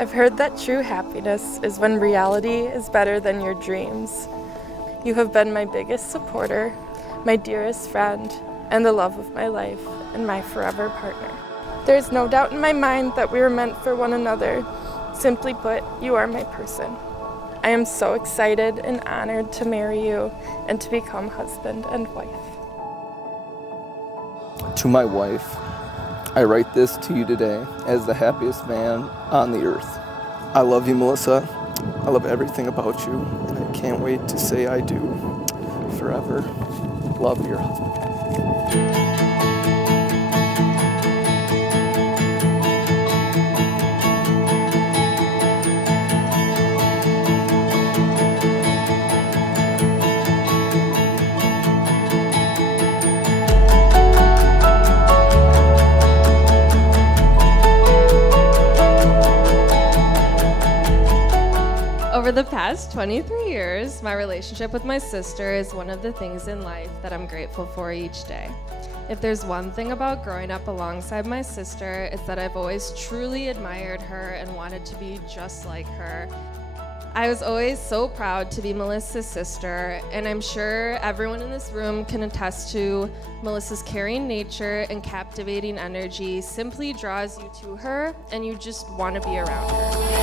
I've heard that true happiness is when reality is better than your dreams. You have been my biggest supporter, my dearest friend, and the love of my life, and my forever partner. There is no doubt in my mind that we are meant for one another. Simply put, you are my person. I am so excited and honored to marry you and to become husband and wife. To my wife, I write this to you today as the happiest man on the earth. I love you, Melissa. I love everything about you, and I can't wait to say I do forever. Love, your husband. Over the past 23 years, my relationship with my sister is one of the things in life that I'm grateful for each day. If there's one thing about growing up alongside my sister, it's that I've always truly admired her and wanted to be just like her. I was always so proud to be Melissa's sister, and I'm sure everyone in this room can attest to Melissa's caring nature and captivating energy simply draws you to her, and you just want to be around her.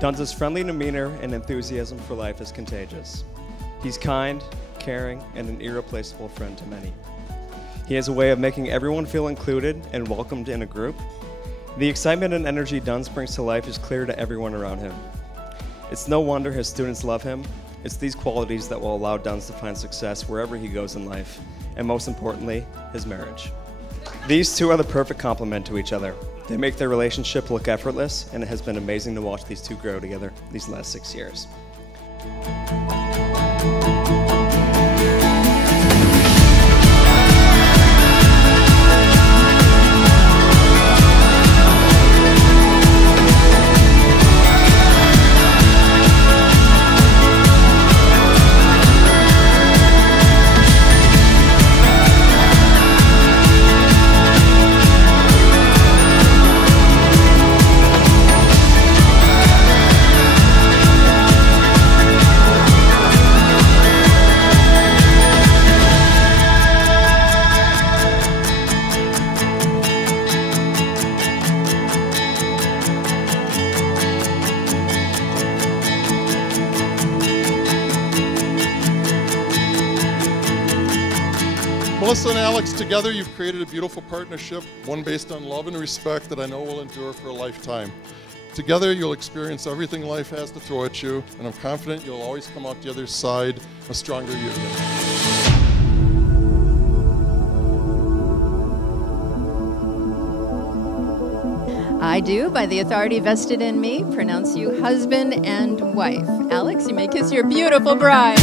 Duns' friendly demeanor and enthusiasm for life is contagious. He's kind, caring, and an irreplaceable friend to many. He has a way of making everyone feel included and welcomed in a group. The excitement and energy Duns brings to life is clear to everyone around him. It's no wonder his students love him. It's these qualities that will allow Duns to find success wherever he goes in life, and most importantly, his marriage. These two are the perfect complement to each other. They make their relationship look effortless, and it has been amazing to watch these two grow together these last 6 years. Melissa and Alex, together you've created a beautiful partnership, one based on love and respect that I know will endure for a lifetime. Together you'll experience everything life has to throw at you, and I'm confident you'll always come out the other side a stronger union. I do, by the authority vested in me, pronounce you husband and wife. Alex, you may kiss your beautiful bride.